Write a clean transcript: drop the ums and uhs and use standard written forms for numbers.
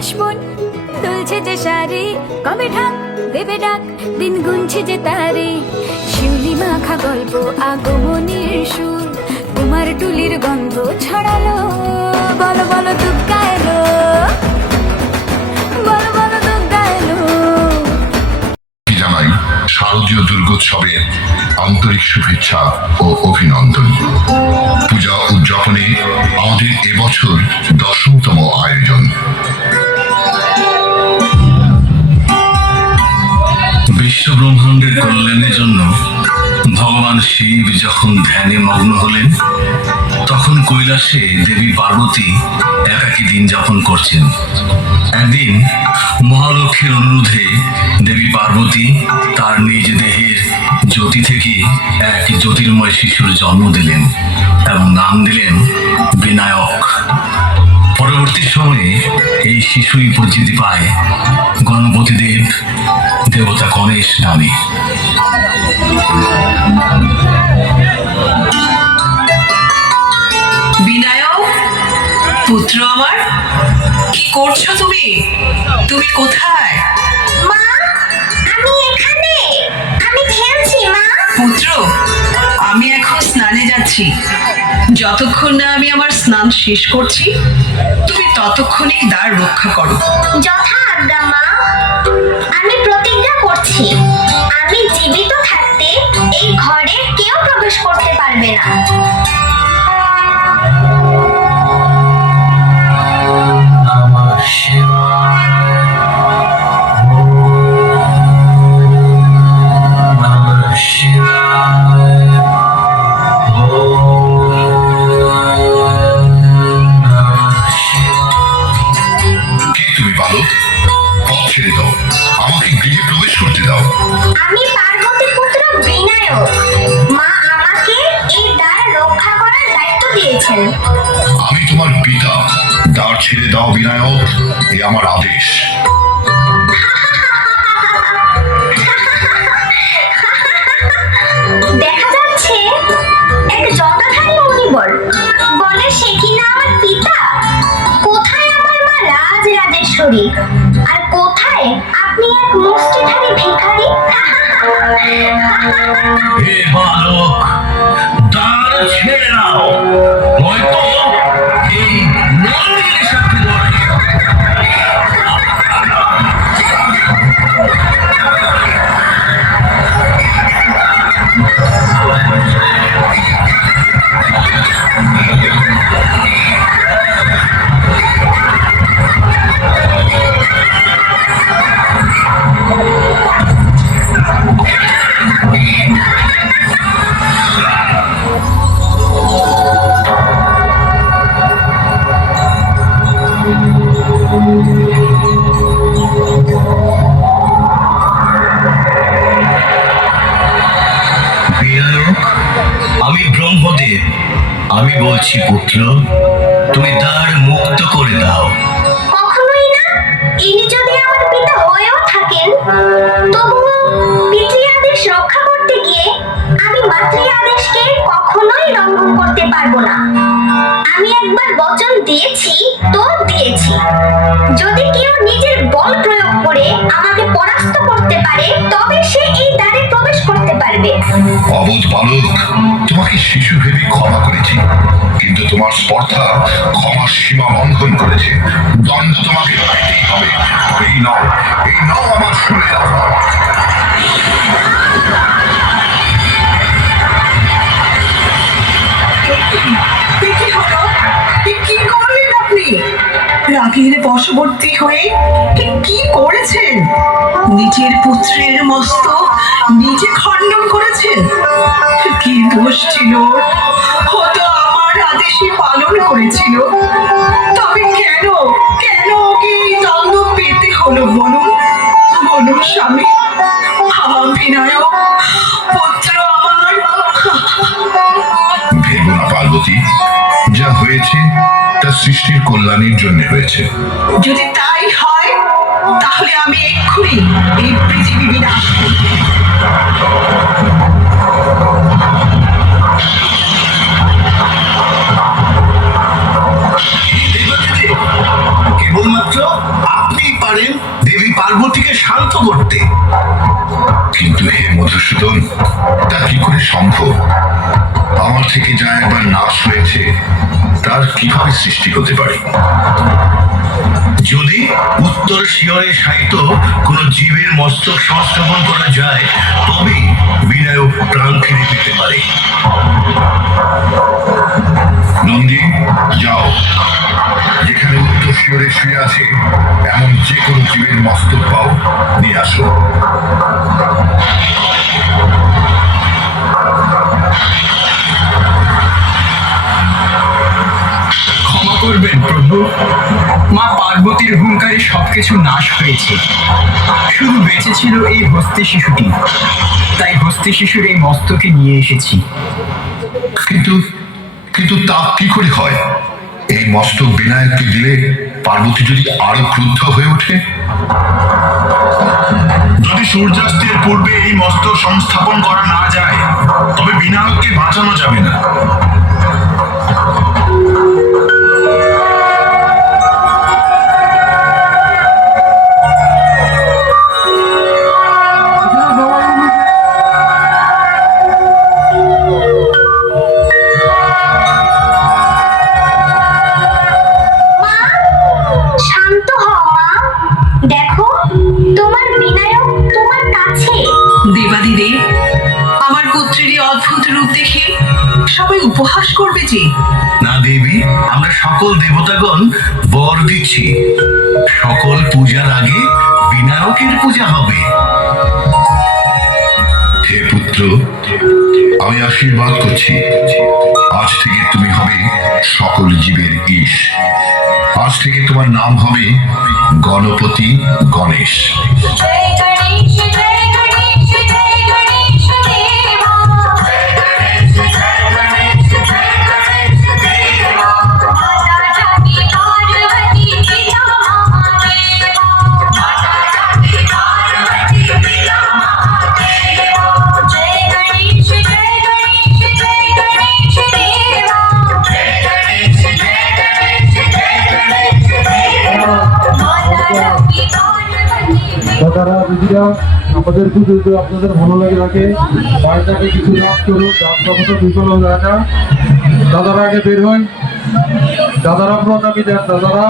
আসবন দুলছে যে শাড়ি, কবে ঢাক দেবে ডাক, দিন গুনছে যে তারে। শিউলি মাখা গল্প, আগমনীর সুর, তোমার টুলির গন্ধ ছড়ালো। বলো বলো দুগ্গা এলো, বলো বলো দুগ্গা এলো। জানাই শারদীয় দুর্গোৎসবের আন্তরিক শুভেচ্ছা ও অভিনন্দন। পূজা উদযাপনে আমাদের এবছর 10তম আয়োজন। বিশ্ব ব্রহ্মাণ্ডের কল্যাণের জন্য ভগবান শিব যখন ধ্যানে মগ্ন হলেন, তখন কৈলাসে দেবী পার্বতী একাকী দিন যাপন করছেন। একদিন মহালক্ষ্মীর অনুরোধে দেবী পার্বতী তার নিজ দেহের জ্যোতি থেকে এক জ্যোতির্ময় শিশুর জন্ম দিলেন এবং নাম দিলেন বিনায়ক। পরবর্তী সময়ে এই শিশুই পরিচিতি পায় গণপতি দেব, দেবতা গণেশ নামে। বিনায়ক, পুত্র আমার, কি করছো তুমি? তুমি কোথায়? মা, আমি এখানে। আমি খেলছি মা। পুত্র, আমি এখন স্নানে যাচ্ছি। যতক্ষণ না আমি আমার স্নান শেষ করছি, তুমি ততক্ষণই দ্বার রক্ষা করো। যথা আজ্ঞা মা। আমি প্রতিজ্ঞা করছি, আমি জীবিত থাকতে এই ঘরে কেউ প্রবেশ করতে পারবে না। তুমি বালক, পথ ছেড়ে দাও, আমাকে গৃহে প্রবেশ করতে দাও। আমি পার্বতী পুত্র বিনায়ক। মা আমাকে এই দ্বার রক্ষা করার দায়িত্ব দিয়েছেন। আমি তোমার পিতা, দ্বার ছেড়ে দাও বিনায়ক, এ আমার আদেশ। দেখা যাচ্ছে এক জটাধারী মুনিবর, বলে সে কিনা আমার পিতা। কোথায় আমার মা রাজরাজেশ্বরী, আর কোথায় আপনি এক মুষ্টিধারী ভিখারি? হে বালক, দ্বার ছেড়ে দাও, নয়তো এই নন্দিনীর সাথে লড়াই হবে। বিনায়ক, আমি ব্রহ্মদেব। আমি বলছি পুত্র, তুমি দ্বার মুক্ত করে দাও। কখনোই না। ইনি যদি আমার পিতা হয়েও থাকেন, তবুও পিতৃ আদেশ রক্ষা করতে গিয়ে আমি মাতৃ আদেশকে কখনোই লঙ্ঘন করতে পারবো না। আমি একবার বচন দিয়েছি তো দিয়েছি। যদি কেউ নিজের বল প্রয়োগ করে আমাকে পরাস্ত করতে পারে, তবে সে এই দ্বারে প্রবেশ করতে পারবে। অবোধ বালক, তোমাকে শিশু ভেবে ক্ষমা করেছি, কিন্তু তোমার স্পর্ধা ক্ষমার সীমা লঙ্ঘন করেছে। দণ্ড তোমাকে পাইতেই হবে। এই নাও, এই নাও আমার শুনে দাও। কি করলেন আপনি? রাগের বশবর্তী হয়ে কি করেছেন? নিজের পুত্রের মস্তক নিজে খণ্ডন করেছেন। কি দোষ ছিল? ও তো আমার আদেশই পালন করেছিল। তবে কেন কেন ওকে এই দণ্ড পেতে হলো বলুন? বলুন স্বামী। বিনায়ক, পুত্র আমার। ভেবো না পার্বতী, যা হয়েছে তা সৃষ্টির কল্যাণের জন্য হয়েছে। যদি তাই হয়, তাহলে আমি এক্ষুনি এই পৃথিবী বিনাশ করব। কেবলমাত্র পার্বতীকে শান্ত করতে। কিন্তু হে মধুসূদন, তা কি করে সম্ভব? আমার থেকে যা একবার নাশ হয়েছে তার কিভাবে সৃষ্টি হতে পারে? যদি উত্তর শিয়রে সাহিত্য কোন জীবের মস্তক সংস্থাপন করা যায়, তবে বিনায়ক প্রাণ ফিরে পেতে পারে। নন্দী, যাও, যেখানে উত্তর শিয়রে শুয়ে আছে এমন যে কোনো জীবের মস্তক পাও, নিয়ে আসো। ক্ষমা করবেন প্রভু, মা পার্বতীর হুঙ্কারে সবকিছু নাশ হয়েছে, শুধু বেঁচে ছিল এই হস্তি শিশুটি। তাই হস্তি শিশুর এই মস্তকে নিয়ে এসেছি। কিন্তু কিন্তু তা কি করে হয়? এই মস্তক বিনায়ককে দিলে পার্বতী যদি আরো ক্রুদ্ধ হয়ে ওঠে? যদি সূর্যাস্তের পূর্বে এই মস্তক সংস্থাপন করা না যায়, তবে বিনায়ককে বাঁচানো যাবে না। মা, শান্ত হও মা। দেখো, তোমার বিনায়ক তোমার কাছে। দেবাদিদে, আমার পুত্রের এই অদ্ভুত রূপ দেখে সবাই উপহাস করবে যে। না দেবী, আমরা সকল দেবতাগণ বর দিচ্ছি, সকল পূজার আগে বিনায়কের পূজা হবে। হে পুত্র, আমি আশীর্বাদ করছি, আজ থেকে তুমি হবে সকল জীবের ঈশ। আজ থেকে তোমার নাম হবে গণপতি গণেশ। জয় গণেশ জয় গণেশ জয় গণেশ দেবা, জয় গণেশ জয় গণেশ জয় গণেশ দেবা, মাতা জাতি পার্বতী পিতা মহাদেবা, মাতা জাতি পার্বতী পিতা মহাদেবা, জয় গণেশ জয় গণেশ জয় গণেশ দেবা, জয় গণেশ জয় গণেশ জয় গণেশ দেবা, মাতা জাতি পার্বতী দাদারা দিদিরা, আমাদের পুজো যদি আপনাদের ভালো লাগে থাকে বাড়িটাকে কিছু লাভ করুন, রাস্তা বিফল হয়ে যায় না। দাদারা আগে বের হয়, দাদারা প্রণামী দেন। দাদারা